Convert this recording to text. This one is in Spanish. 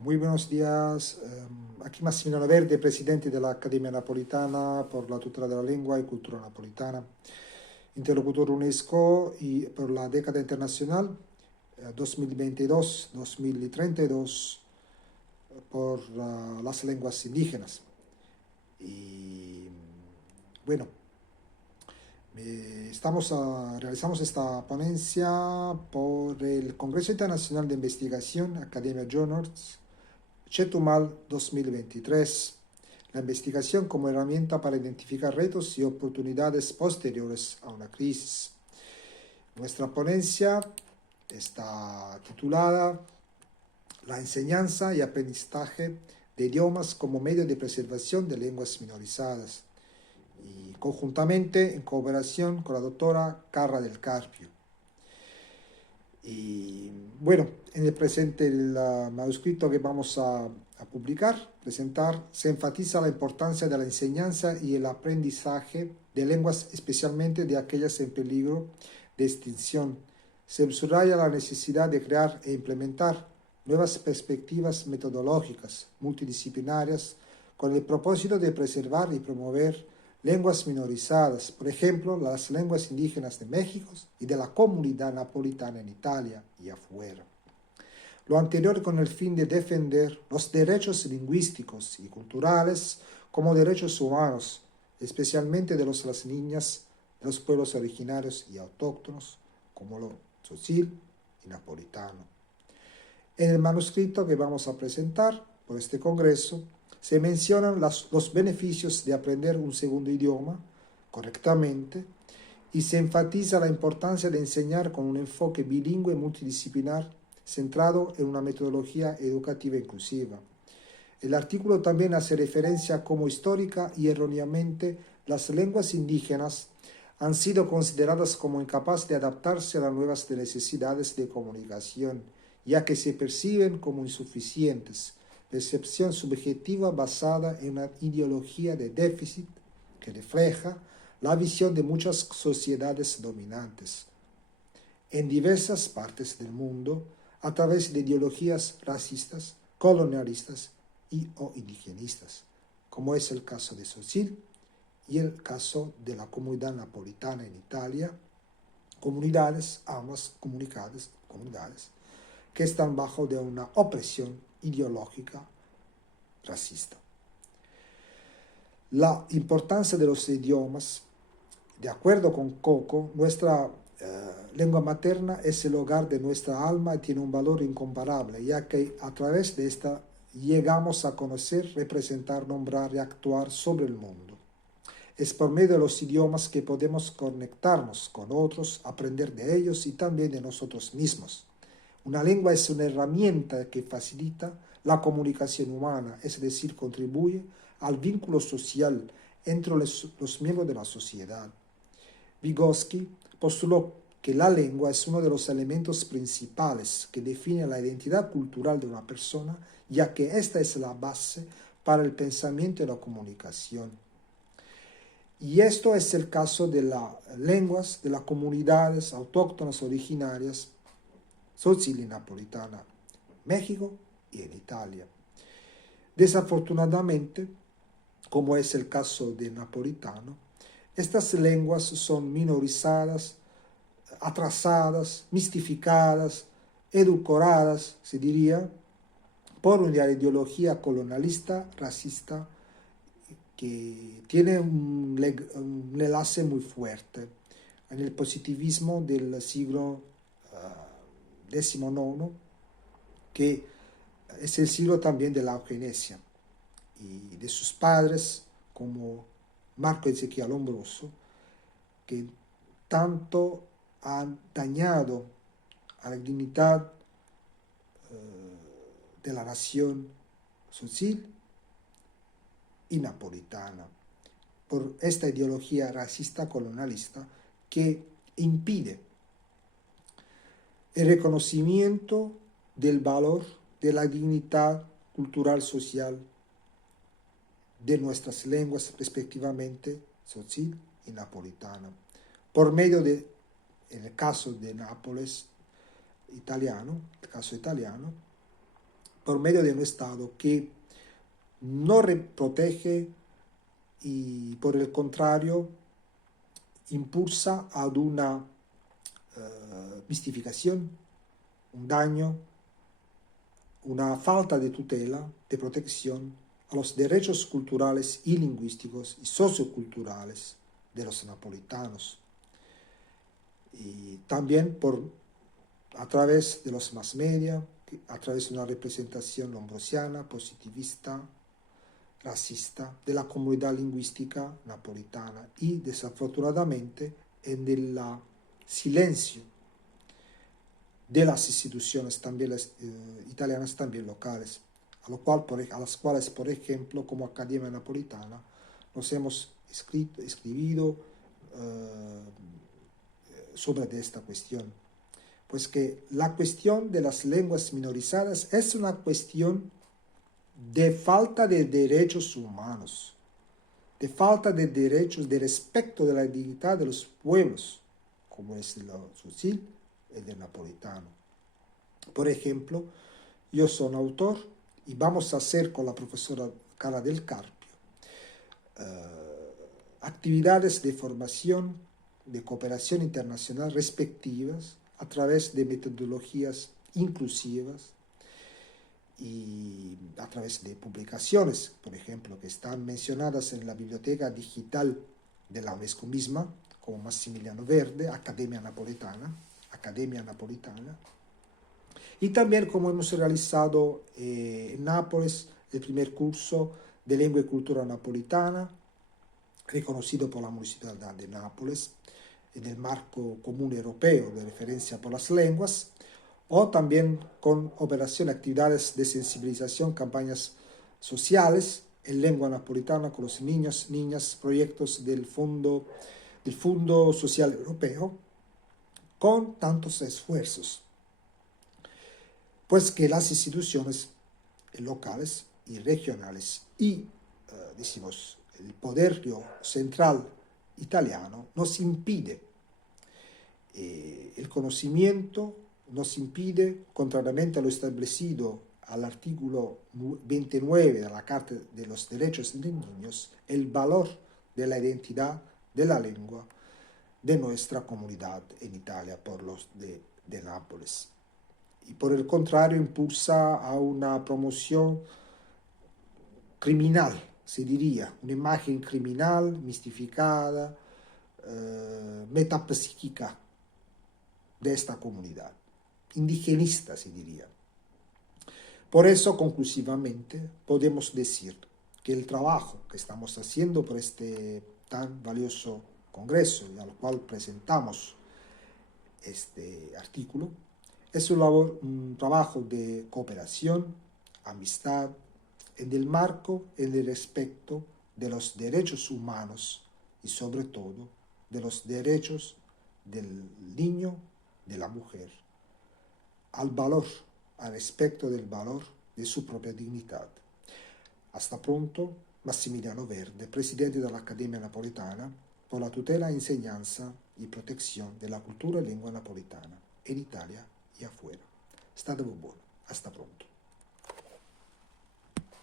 Muy buenos días. Aquí Massimiliano Verde, presidente de la Academia Napolitana por la tutela de la lengua y cultura napolitana, interlocutor UNESCO y por la década internacional 2022-2032 por las lenguas indígenas. Y bueno, realizamos esta ponencia por el Congreso Internacional de Investigación, Academia Journals, Chetumal 2023, la investigación como herramienta para identificar retos y oportunidades posteriores a una crisis. Nuestra ponencia está titulada La enseñanza y aprendizaje de idiomas como medio de preservación de lenguas minorizadas, y conjuntamente en cooperación con la doctora Carra del Carpio. Y bueno, en el presente el manuscrito que vamos a presentar, se enfatiza la importancia de la enseñanza y el aprendizaje de lenguas, especialmente de aquellas en peligro de extinción. Se subraya la necesidad de crear e implementar nuevas perspectivas metodológicas multidisciplinarias con el propósito de preservar y promover lenguas minorizadas, por ejemplo, las lenguas indígenas de México y de la comunidad napolitana en Italia y afuera. Lo anterior con el fin de defender los derechos lingüísticos y culturales como derechos humanos, especialmente de las niñas de los pueblos originarios y autóctonos, como lo tzotzil y napolitano. En el manuscrito que vamos a presentar por este congreso, se mencionan los beneficios de aprender un segundo idioma correctamente y se enfatiza la importancia de enseñar con un enfoque bilingüe multidisciplinar centrado en una metodología educativa inclusiva. El artículo también hace referencia a cómo histórica y erróneamente las lenguas indígenas han sido consideradas como incapaces de adaptarse a las nuevas necesidades de comunicación, ya que se perciben como insuficientes, percepción subjetiva basada en una ideología de déficit que refleja la visión de muchas sociedades dominantes en diversas partes del mundo a través de ideologías racistas, colonialistas y o indigenistas, como es el caso de Tzotzil y el caso de la comunidad napolitana en Italia, ambas comunidades que están bajo de una opresión ideológica racista. La importancia de los idiomas, de acuerdo con Coco, nuestra lengua materna es el hogar de nuestra alma y tiene un valor incomparable, ya que a través de esta llegamos a conocer, representar, nombrar y actuar sobre el mundo. Es por medio de los idiomas que podemos conectarnos con otros, aprender de ellos y también de nosotros mismos. Una lengua es una herramienta que facilita la comunicación humana, es decir, contribuye al vínculo social entre los miembros de la sociedad. Vygotsky postuló que la lengua es uno de los elementos principales que define la identidad cultural de una persona, ya que esta es la base para el pensamiento y la comunicación. Y esto es el caso de las lenguas de las comunidades autóctonas originarias tzotzil y napolitana, México y en Italia. Desafortunadamente, como es el caso de napolitano, estas lenguas son minorizadas, atrasadas, mistificadas, edulcoradas, se diría, por una ideología colonialista, racista, que tiene un enlace muy fuerte en el positivismo del siglo XIX, que es el siglo también de la eugenesia, y de sus padres como Marco Ezequiel Lombroso, que tanto han dañado a la dignidad de la nación tzotzil y napolitana por esta ideología racista colonialista que impide el reconocimiento del valor de la dignidad cultural social de nuestras lenguas, respectivamente tzotzil y napolitana, por medio de, en el caso de Nápoles italiano, el caso italiano, por medio de un Estado que no protege y por el contrario impulsa a una mistificación, un daño, una falta de tutela, de protección a los derechos culturales y lingüísticos y socioculturales de los napolitanos. Y también a través de los mass media, a través de una representación lombrosiana, positivista, racista de la comunidad lingüística napolitana y desafortunadamente en el silencio de las instituciones también italianas también locales, a las cuales, por ejemplo, como Academia Napolitana, nos hemos escribido sobre esta cuestión. Pues que la cuestión de las lenguas minorizadas es una cuestión de falta de derechos humanos, de falta de derechos, de respeto de la dignidad de los pueblos, como es el sutil y el napolitano. Por ejemplo, yo soy autor y vamos a hacer con la profesora Carla del Carpio actividades de formación, de cooperación internacional respectivas a través de metodologías inclusivas y a través de publicaciones, por ejemplo, que están mencionadas en la biblioteca digital de la UNESCO misma, como Massimiliano Verde, Academia Napolitana, y también como hemos realizado en Nápoles el primer curso de Lengua y Cultura Napolitana, reconocido por la Universidad de Nápoles, en el marco común europeo de referencia por las lenguas, o también con operación, actividades de sensibilización, campañas sociales en lengua napolitana con los niños, niñas, proyectos del Fondo Social Europeo, con tantos esfuerzos. Pues que las instituciones locales y regionales y, decimos, el poder central italiano nos impide el conocimiento, nos impide, contrariamente a lo establecido al artículo 29 de la Carta de los Derechos de los Niños, el valor de la identidad de la lengua de nuestra comunidad en Italia, por los de Nápoles. Y por el contrario impulsa a una promoción criminal, se diría, una imagen criminal, mistificada, metapsíquica de esta comunidad, indigenista se diría. Por eso, conclusivamente, podemos decir que el trabajo que estamos haciendo por este tan valioso congreso y al cual presentamos este artículo, es un trabajo de cooperación, amistad, en el marco, en el respeto de los derechos humanos y sobre todo de los derechos del niño, de la mujer, al valor, al respecto del valor de su propia dignidad. Hasta pronto, Massimiliano Verde, presidente de la Academia Napolitana, por la tutela, enseñanza y protección de la cultura y lengua napolitana en Italia y afuera. State buono, hasta pronto.